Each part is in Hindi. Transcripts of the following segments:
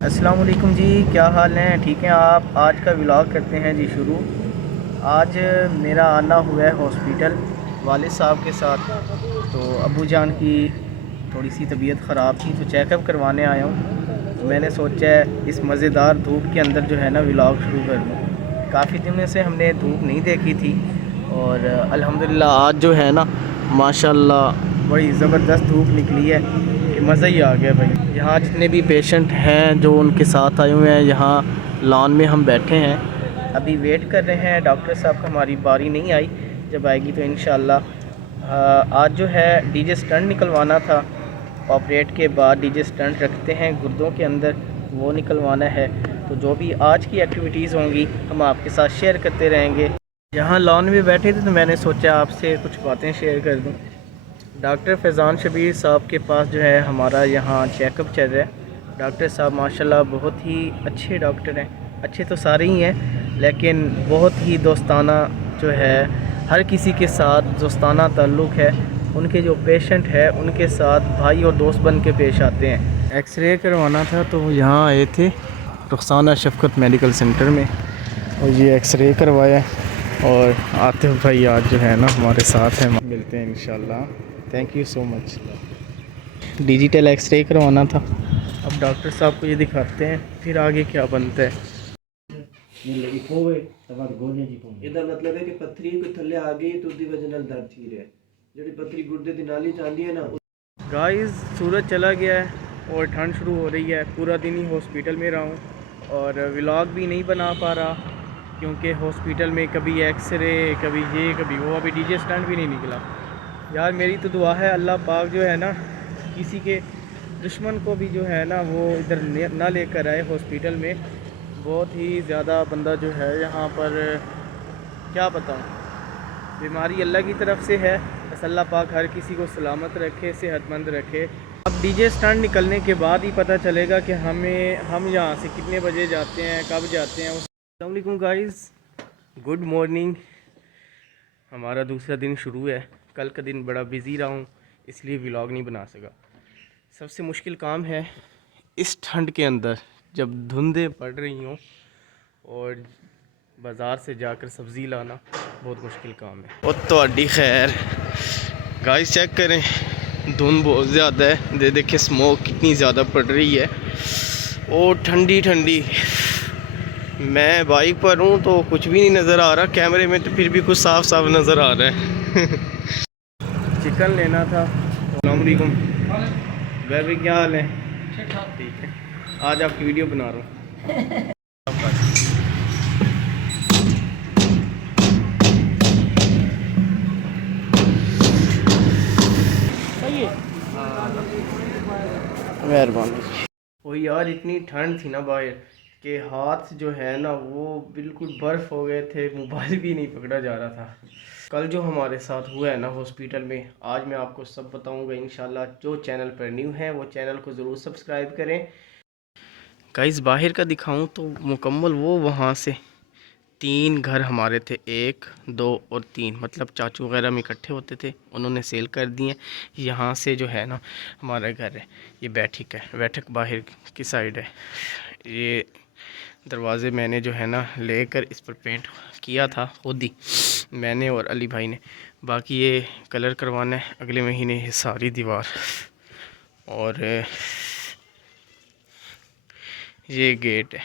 अस्सलाम वालेकुम जी, क्या हाल हैं? ठीक हैं आप? आज का व्लॉग करते हैं जी शुरू। आज मेरा आना हुआ है हॉस्पिटल वालिद साहब के साथ। तो अब्बू जान की थोड़ी सी तबीयत ख़राब थी तो चेकअप करवाने आया हूँ। तो मैंने सोचा है इस मज़ेदार धूप के अंदर जो है ना व्लॉग शुरू कर दूँ। काफ़ी दिनों से हमने धूप नहीं देखी थी और अल्हम्दुलिल्लाह आज जो है ना माशाल्लाह बड़ी ज़बरदस्त धूप निकली है कि मज़ा ही आ गया भाई। यहाँ जितने भी पेशेंट हैं जो उनके साथ आए हुए हैं, यहाँ लॉन में हम बैठे हैं, अभी वेट कर रहे हैं डॉक्टर साहब का। हमारी बारी नहीं आई, जब आएगी तो इंशाल्लाह। आज जो है डीजे स्टंट निकलवाना था। ऑपरेट के बाद डीजे स्टंट रखते हैं गुर्दों के अंदर, वो निकलवाना है। तो जो भी आज की एक्टिविटीज़ होंगी हम आपके साथ शेयर करते रहेंगे। यहाँ लॉन में बैठे थे तो मैंने सोचा आपसे कुछ बातें शेयर कर दूँ। डॉक्टर फैज़ान शबीर साहब के पास जो है हमारा यहाँ चेकअप चल रहा है। डॉक्टर साहब माशाल्लाह बहुत ही अच्छे डॉक्टर हैं। अच्छे तो सारे ही हैं लेकिन बहुत ही दोस्ताना जो है, हर किसी के साथ दोस्ताना ताल्लुक़ है। उनके जो पेशेंट है उनके साथ भाई और दोस्त बन के पेश आते हैं। एक्सरे करवाना था तो यहाँ आए थे रुखसाना शफ़क़त मेडिकल सेंटर में और ये एक्सरे करवाया। और आतिफ भाई आज जो है ना हमारे साथ हैं, मिलते हैं इंशाल्लाह। Thank you so much. Digital X-ray करवाना था, अब डॉक्टर साहब को ये दिखाते हैं फिर आगे क्या बनता है। ਇਹਦਾ ਮਤਲਬ ਹੈ ਕਿ ਪੱਥਰੀ ਕੋਈ ਥੱਲੇ ਆ ਗਈ ਤੇ ਉਹਦੀ ਵਜ੍ਹਾ ਨਾਲ ਦਰਦ ਥੀ ਰਿਹਾ ਜਿਹੜੀ ਪੱਥਰੀ ਗੁਰਦੇ ਦੀ ਨਾਲੀ ਚ ਆਂਦੀ ਹੈ ना। गाइस सूरज चला गया है और ठंड शुरू हो रही है। पूरा दिन ही हॉस्पिटल में रहा हूँ और व्लॉग भी नहीं बना पा रहा क्योंकि हॉस्पिटल में कभी एक्सरे कभी ये कभी वो। अभी डीजे स्टैंड भी नहीं निकला। यार मेरी तो दुआ है अल्लाह पाक जो है ना किसी के दुश्मन को भी जो है ना वो इधर ना लेकर आए हॉस्पिटल में। बहुत ही ज़्यादा बंदा जो है यहाँ पर, क्या बताऊँ, बीमारी अल्लाह की तरफ से है। बस अल्लाह पाक हर किसी को सलामत रखे, सेहतमंद रखे। अब डीजे स्टैंड निकलने के बाद ही पता चलेगा कि हम यहाँ से कितने बजे जाते हैं, कब जाते हैं। अस्सलाम वालेकुम गाइस, गुड मॉर्निंग। हमारा दूसरा दिन शुरू है। कल का दिन बड़ा बिज़ी रहा हूँ इसलिए व्लॉग नहीं बना सका। सबसे मुश्किल काम है इस ठंड के अंदर जब धुंधें पड़ रही हों और बाज़ार से जाकर सब्ज़ी लाना बहुत मुश्किल काम है। और तो अड्डी खैर गाइस चेक करें, धुंध बहुत ज़्यादा है। दे देखिए स्मोक कितनी ज़्यादा पड़ रही है और ठंडी ठंडी। मैं बाइक पर हूँ तो कुछ भी नहीं नज़र आ रहा कैमरे में, तो फिर भी कुछ साफ साफ नज़र आ रहा है। चिकन लेना था। अस्सलाम वालेकुम भाई, क्या हाल है? ठीक है, आज आपकी वीडियो बना रहा हूँ। मेहरबानी। वो यार इतनी ठंड थी ना बाहर के हाथ जो है ना वो बिल्कुल बर्फ़ हो गए थे, मोबाइल भी नहीं पकड़ा जा रहा था। कल जो हमारे साथ हुआ है ना हॉस्पिटल में, आज मैं आपको सब बताऊंगा इंशाल्लाह। जो चैनल पर न्यू है वो चैनल को ज़रूर सब्सक्राइब करें। गाइस बाहर का दिखाऊं तो मुकम्मल वो वहाँ से 3 घर हमारे थे, 1 2 और 3, मतलब चाचू वगैरह में इकट्ठे होते थे, उन्होंने सेल कर दिए। यहाँ से जो है ना हमारा घर है, ये बैठक है, बैठक बाहर की साइड है। ये दरवाज़े मैंने जो है ना लेकर इस पर पेंट किया था खुद ही, मैंने और अली भाई ने। बाकी ये कलर करवाना है अगले महीने, ये सारी दीवार। और ये गेट है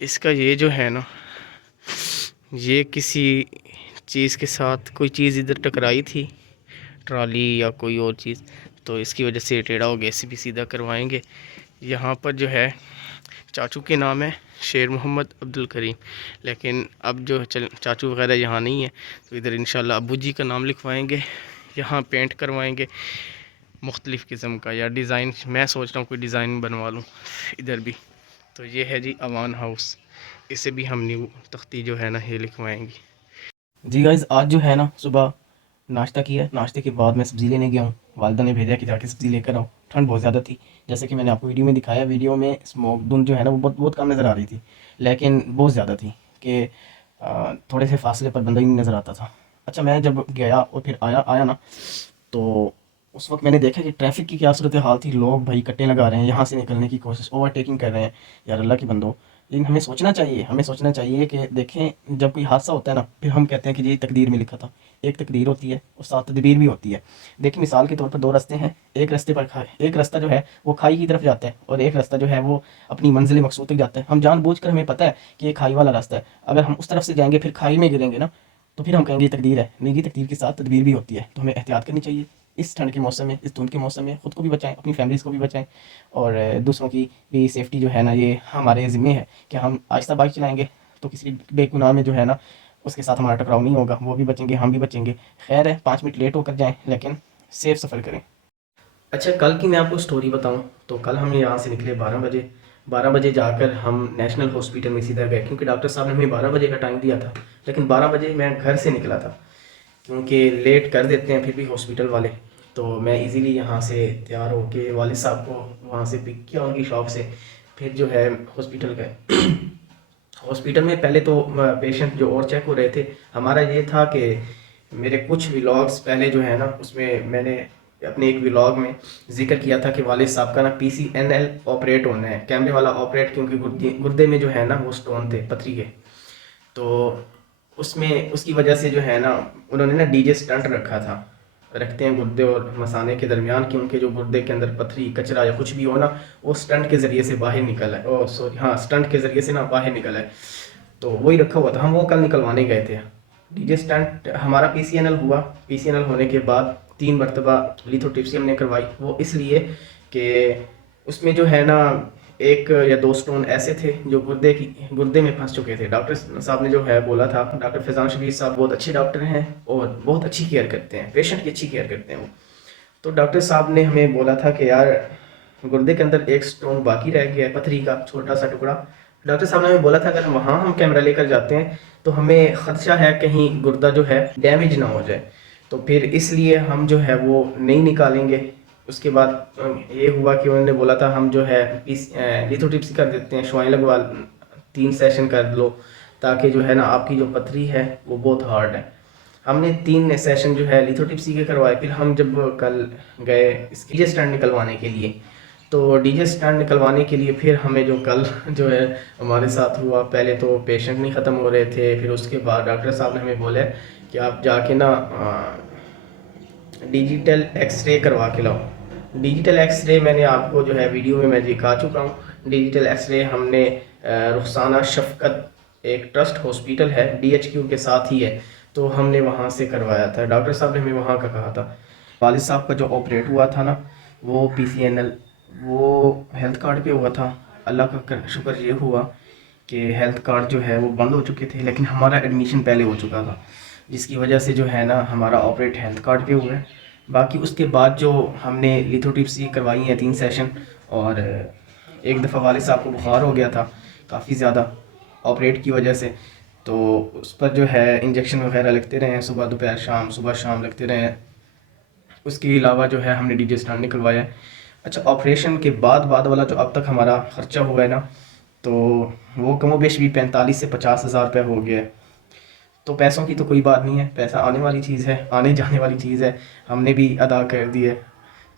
इसका। ये जो है ना ये किसी चीज़ के साथ कोई चीज़ इधर टकराई थी, ट्रॉली या कोई और चीज़, तो इसकी वजह से टेढ़ा हो गया। इसे भी सीधा करवाएंगे। यहाँ पर जो है चाचू के नाम है शेर मोहम्मद अब्दुल करीम, लेकिन अब जो चाचू वगैरह यहाँ नहीं है तो इधर इंशाल्लाह अब्बू जी का नाम लिखवाएंगे। यहाँ पेंट करवाएंगे मुख्तलिफ़ किस्म का, या डिज़ाइन मैं सोच रहा हूँ कोई डिज़ाइन बनवा लूँ इधर भी। तो ये है जी अवान हाउस, इसे भी हम न्यू तख्ती जो है ना ये लिखवाएंगे। जी गाइस आज जो है ना सुबह नाश्ता किया, नाश्ते के बाद मैं सब्ज़ी लेने गया हूँ। वालदा ने भेजा कि जाके सब्ज़ी लेकर आओ। ठंड बहुत ज़्यादा थी, जैसे कि मैंने आपको वीडियो में दिखाया। वीडियो में स्मोक धुंध जो है ना वो बहुत बहुत कम नज़र आ रही थी, लेकिन बहुत ज़्यादा थी कि थोड़े से फासले पर बंदा ही नहीं नज़र आता था। अच्छा मैं जब गया और फिर आया ना तो उस वक्त मैंने देखा कि ट्रैफिक की क्या सूरत हाल थी। लोग भाई कट्टे लगा रहे हैं, यहाँ से निकलने की कोशिश, ओवरटेकिंग कर रहे हैं। यार अल्लाह की बंदो, लेकिन हमें सोचना चाहिए कि देखें, जब कोई हादसा होता है ना, फिर हम कहते हैं कि ये तकदीर में लिखा था। एक तकदीर होती है और साथ तदबीर भी होती है। देखिए मिसाल के तौर पर दो रास्ते हैं। एक रास्ता जो है वो खाई की तरफ जाता है, और एक रास्ता जो है वो अपनी मंजिल मकसूद तक जाता है। हम जानबूझकर, हमें पता है कि ये खाई वाला रास्ता है, अगर हम उस तरफ से जाएंगे फिर खाई में गिरेंगे ना, तो फिर हम कहेंगे ये तकदीर है। नहीं, ये तकदीर के साथ तदबीर भी होती है। तो हमें एहतियात करनी चाहिए इस ठंड के मौसम में, इस धुंध के मौसम में। ख़ुद को भी बचाएं, अपनी फैमिलीज़ को भी बचाएं, और दूसरों की भी सेफ्टी जो है ना, ये हमारे ज़िम्मे है कि हम आहिस्ता बाइक चलाएंगे तो किसी बेगुनाह में जो है ना उसके साथ हमारा टकराव नहीं होगा। वो भी बचेंगे, हम भी बचेंगे। खैर है, 5 मिनट लेट होकर जाएं, लेकिन सेफ सफ़र करें। अच्छा, कल की मैं आपको स्टोरी बताऊं तो कल हम यहाँ से निकले 12 बजे। 12 बजे जाकर हम नेशनल हॉस्पिटल में सीधा गए, क्योंकि डॉक्टर साहब ने हमें 12 बजे का टाइम दिया था। लेकिन 12 बजे मैं घर से निकला था, क्योंकि लेट कर देते हैं फिर भी हॉस्पिटल वाले। तो मैं इजीली यहाँ से तैयार होके वालिद साहब को वहाँ से पिक किया उनकी शॉप से, फिर जो है हॉस्पिटल गए। हॉस्पिटल में पहले तो पेशेंट जो और चेक हो रहे थे। हमारा ये था कि मेरे कुछ व्लॉग्स पहले जो है ना, उसमें मैंने अपने एक व्लॉग में जिक्र किया था कि वालिद साहब का ना PCNL ऑपरेट होना है, कैमरे वाला ऑपरेट, क्योंकि गुर्दे में जो है ना वो स्टोन थे, पथरी के। तो उसमें उसकी वजह से जो है ना उन्होंने ना DJ स्टंट रखा था। रखते हैं गुर्दे और मसाने के दरमियान, क्योंकि जो गुर्दे के अंदर पथरी, कचरा या कुछ भी हो ना, वो स्टंट के ज़रिए से बाहर निकल है। ओ सॉरी, हाँ, स्टंट के ज़रिए से ना बाहर निकल है। तो वही रखा हुआ था, हम वो कल निकलवाने गए थे। DJ स्टंट हमारा PCNL हुआ। PCNL होने के बाद 3 मरतबा लिथोट्रिप्सी हमने करवाई। वो इसलिए कि उसमें जो है ना 1 या 2 स्टोन ऐसे थे जो गुर्दे में फंस चुके थे। डॉक्टर साहब ने जो है बोला था, डॉक्टर फैज़ान शबीर साहब बहुत अच्छे डॉक्टर हैं और बहुत अच्छी केयर करते हैं, पेशेंट की अच्छी केयर करते हैं वो। तो डॉक्टर साहब ने हमें बोला था कि यार गुर्दे के अंदर 1 स्टोन बाकी रह गया है, पथरी का छोटा सा टुकड़ा। डॉक्टर साहब ने हमें बोला था अगर वहाँ हम कैमरा लेकर जाते हैं तो हमें ख़दशा है कहीं गुर्दा जो है डैमेज ना हो जाए। तो फिर इसलिए हम जो है वो नहीं निकालेंगे। उसके बाद ये हुआ कि उन्होंने बोला था हम जो है लिथोट्रिप्सी कर देते हैं, शुआएं लगवा 3 सेशन कर लो, ताकि जो है ना आपकी जो पथरी है वो बहुत हार्ड है। हमने 3 सेशन जो है लिथोट्रिप्सी के करवाए। फिर हम जब कल गए इसकी DJ स्टैंड निकलवाने के लिए, तो DJ स्टैंड निकलवाने के लिए फिर हमें जो कल जो है हमारे साथ हुआ, पहले तो पेशेंट नहीं ख़त्म हो रहे थे, फिर उसके बाद डॉक्टर साहब ने हमें बोला कि आप जाके ना डिजिटल एक्सरे करवा के लाओ। डिजिटल एक्सरे मैंने आपको जो है वीडियो में मैं दिखा चुका हूँ। डिजिटल एक्सरे हमने रुखसाना शफ़क़त, एक ट्रस्ट हॉस्पिटल है, DHQ के साथ ही है, तो हमने वहाँ से करवाया था। डॉक्टर साहब ने हमें वहाँ का कहा था। वालिद साहब का जो ऑपरेट हुआ था ना, वो PCNL, वो हेल्थ कार्ड पे हुआ था। अल्लाह का शुक्र ये हुआ कि हेल्थ कार्ड जो है वो बंद हो चुके थे, लेकिन हमारा एडमिशन पहले हो चुका था, जिसकी वजह से जो है ना हमारा ऑपरेट हेल्थ कार्ड पे हुआ है। बाकी उसके बाद जो हमने लिथोट्रिप्सी करवाई है 3 सेशन, और एक दफ़ा वालिद साहब को बुखार हो गया था काफ़ी ज़्यादा ऑपरेट की वजह से, तो उस पर जो है इंजेक्शन वगैरह लगते रहे हैं, सुबह दोपहर शाम, सुबह शाम लगते रहे हैं। उसके अलावा जो है हमने DJ स्टैंड निकलवाया है। अच्छा, ऑपरेशन के बाद वाला जो अब तक हमारा ख़र्चा हुआ है ना, तो वो कमोबेश भी 45 से 50 हज़ार रुपये हो गया है। तो पैसों की तो कोई बात नहीं है, पैसा आने वाली चीज़ है, आने जाने वाली चीज़ है, हमने भी अदा कर दी है,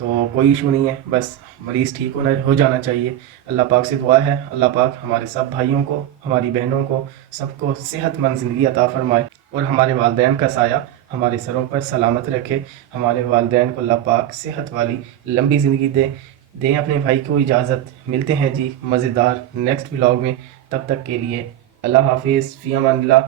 तो कोई इशू नहीं है। बस मरीज़ ठीक हो जाना चाहिए। अल्लाह पाक से दुआ है, अल्लाह पाक हमारे सब भाइयों को, हमारी बहनों को, सबको सेहतमंद ज़िंदगी अता फ़रमाए, और हमारे वालिदैन का साया हमारे सरों पर सलामत रखे। हमारे वालिदैन को अल्लाह पाक सेहत वाली लंबी ज़िंदगी दें अपने भाई को इजाज़त। मिलते हैं जी मज़ेदार नेक्स्ट व्लॉग में, तब तक के लिए अल्लाह हाफिज़, फ़ी अमानिल्लाह।